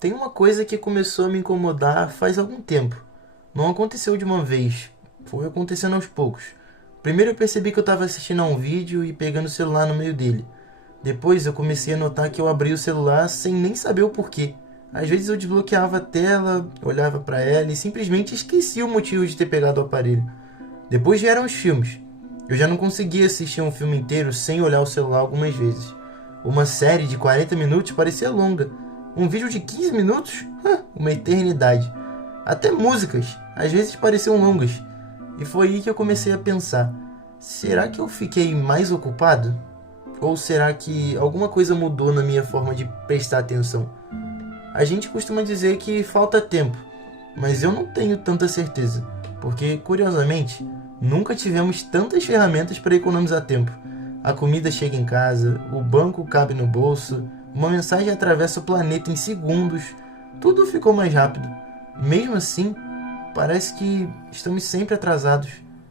Tem uma coisa que começou a me incomodar faz algum tempo. Não aconteceu de uma vez, foi acontecendo aos poucos. Primeiro eu percebi que eu estava assistindo a um vídeo e pegando o celular no meio dele. Depois eu comecei a notar que eu abri o celular sem nem saber o porquê. Às vezes eu desbloqueava a tela, olhava para ela e simplesmente esquecia o motivo de ter pegado o aparelho. Depois vieram os filmes. Eu já não conseguia assistir um filme inteiro sem olhar o celular algumas vezes. Uma série de 40 minutos parecia longa. Um vídeo de 15 minutos? Uma eternidade. Até músicas, às vezes pareciam longas. E foi aí que eu comecei a pensar: será que eu fiquei mais ocupado? Ou será que alguma coisa mudou na minha forma de prestar atenção? A gente costuma dizer que falta tempo, mas eu não tenho tanta certeza, porque, curiosamente, nunca tivemos tantas ferramentas para economizar tempo. A comida chega em casa, o banco cabe no bolso, uma mensagem atravessa o planeta em segundos, tudo ficou mais rápido. Mesmo assim, parece que estamos sempre atrasados,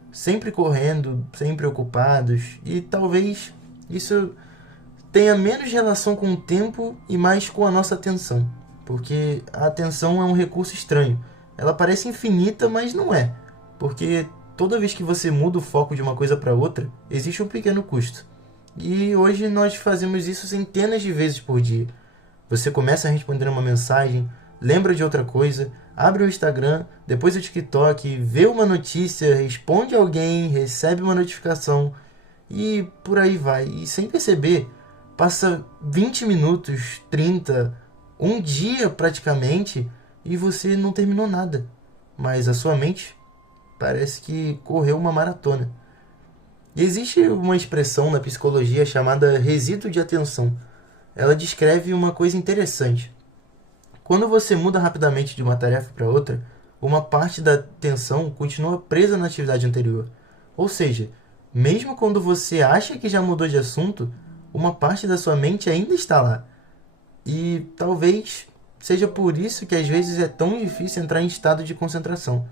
sempre correndo, sempre ocupados, e talvez isso tenha menos relação com o tempo e mais com a nossa atenção, porque a atenção é um recurso estranho. Ela parece infinita, mas não é, porque toda vez que você muda o foco de uma coisa para outra, existe um pequeno custo. E hoje nós fazemos isso centenas de vezes por dia. Você começa a responder uma mensagem, lembra de outra coisa, abre o Instagram, depois o TikTok, vê uma notícia, responde alguém, recebe uma notificação e por aí vai. E sem perceber, passa 20 minutos, 30, um dia praticamente e você não terminou nada. Mas a sua mente parece que correu uma maratona. Existe uma expressão na psicologia chamada resíduo de atenção. Ela descreve uma coisa interessante. Quando você muda rapidamente de uma tarefa para outra, uma parte da atenção continua presa na atividade anterior. Ou seja, mesmo quando você acha que já mudou de assunto, uma parte da sua mente ainda está lá. E talvez seja por isso que às vezes é tão difícil entrar em estado de concentração,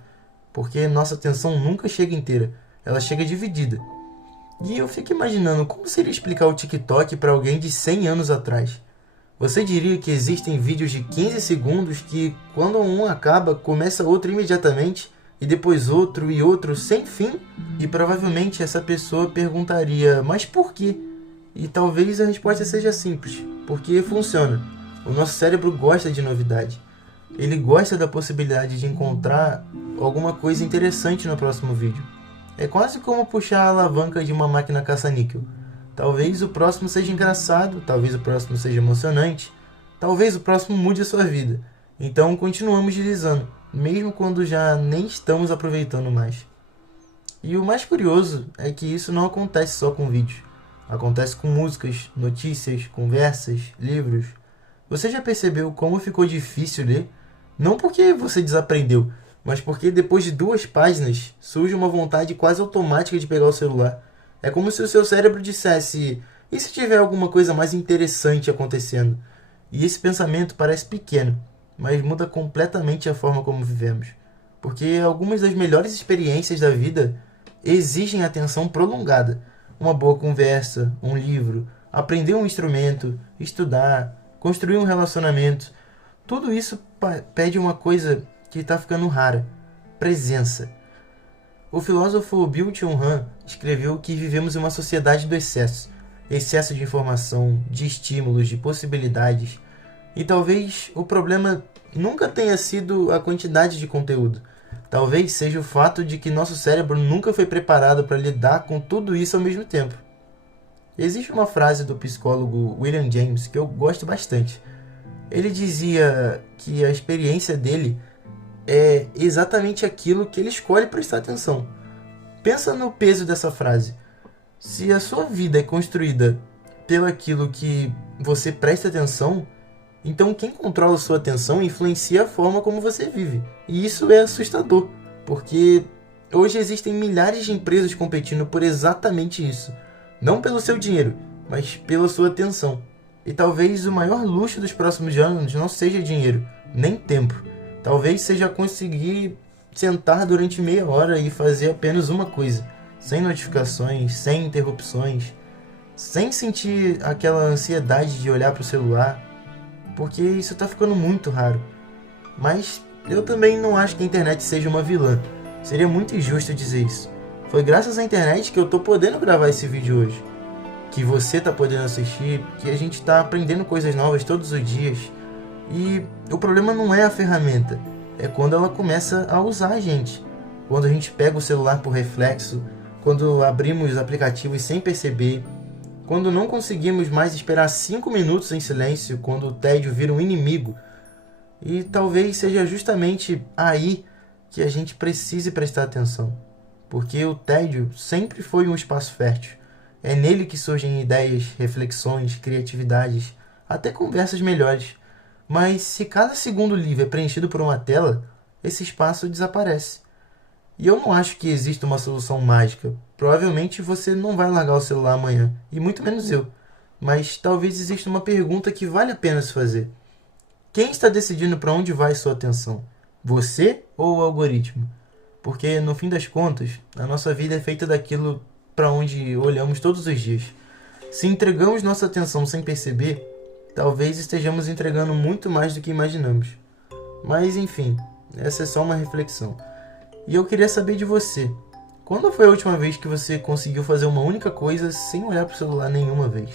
porque nossa atenção nunca chega inteira, ela chega dividida. E eu fico imaginando como seria explicar o TikTok para alguém de 100 anos atrás. Você diria que existem vídeos de 15 segundos que, quando um acaba, começa outro imediatamente, e depois outro e outro sem fim? E provavelmente essa pessoa perguntaria: mas por quê? E talvez a resposta seja simples: porque funciona. O nosso cérebro gosta de novidade. Ele gosta da possibilidade de encontrar alguma coisa interessante no próximo vídeo. É quase como puxar a alavanca de uma máquina caça-níquel. Talvez o próximo seja engraçado, talvez o próximo seja emocionante, talvez o próximo mude a sua vida. Então continuamos deslizando, mesmo quando já nem estamos aproveitando mais. E o mais curioso é que isso não acontece só com vídeos. Acontece com músicas, notícias, conversas, livros. Você já percebeu como ficou difícil ler? Não porque você desaprendeu, mas porque depois de 2 páginas surge uma vontade quase automática de pegar o celular. É como se o seu cérebro dissesse: e se tiver alguma coisa mais interessante acontecendo? E esse pensamento parece pequeno, mas muda completamente a forma como vivemos. Porque algumas das melhores experiências da vida exigem atenção prolongada. Uma boa conversa, um livro, aprender um instrumento, estudar, construir um relacionamento. Tudo isso pede uma coisa que está ficando rara: presença. O filósofo Byung-Chul Han escreveu que vivemos em uma sociedade do excesso. Excesso de informação, de estímulos, de possibilidades. E talvez o problema nunca tenha sido a quantidade de conteúdo. Talvez seja o fato de que nosso cérebro nunca foi preparado para lidar com tudo isso ao mesmo tempo. Existe uma frase do psicólogo William James que eu gosto bastante. Ele dizia que a experiência dele é exatamente aquilo que ele escolhe prestar atenção. Pensa no peso dessa frase. Se a sua vida é construída pelo aquilo que você presta atenção, então quem controla a sua atenção influencia a forma como você vive. E isso é assustador, porque hoje existem milhares de empresas competindo por exatamente isso. Não pelo seu dinheiro, mas pela sua atenção. E talvez o maior luxo dos próximos anos não seja dinheiro, nem tempo. Talvez seja conseguir sentar durante meia hora e fazer apenas uma coisa, sem notificações, sem interrupções, sem sentir aquela ansiedade de olhar para o celular. porque isso tá ficando muito raro. Mas eu também não acho que a internet seja uma vilã. Seria muito injusto dizer isso. Foi graças à internet que eu tô podendo gravar esse vídeo hoje, que você tá podendo assistir, que a gente tá aprendendo coisas novas todos os dias. E o problema não é a ferramenta, é quando ela começa a usar a gente. Quando a gente pega o celular por reflexo, quando abrimos aplicativos sem perceber, quando não conseguimos mais esperar 5 minutos em silêncio, quando o tédio vira um inimigo. E talvez seja justamente aí que a gente precise prestar atenção, porque o tédio sempre foi um espaço fértil. É nele que surgem ideias, reflexões, criatividades, até conversas melhores. Mas se cada segundo livre é preenchido por uma tela, esse espaço desaparece. E eu não acho que exista uma solução mágica. Provavelmente você não vai largar o celular amanhã, e muito menos eu. Mas talvez exista uma pergunta que vale a pena se fazer. Quem está decidindo para onde vai sua atenção? Você ou o algoritmo? Porque no fim das contas, a nossa vida é feita daquilo para onde olhamos todos os dias. Se entregamos nossa atenção sem perceber, talvez estejamos entregando muito mais do que imaginamos. Mas enfim, essa é só uma reflexão. E eu queria saber de você. Quando foi a última vez que você conseguiu fazer uma única coisa sem olhar para o celular nenhuma vez?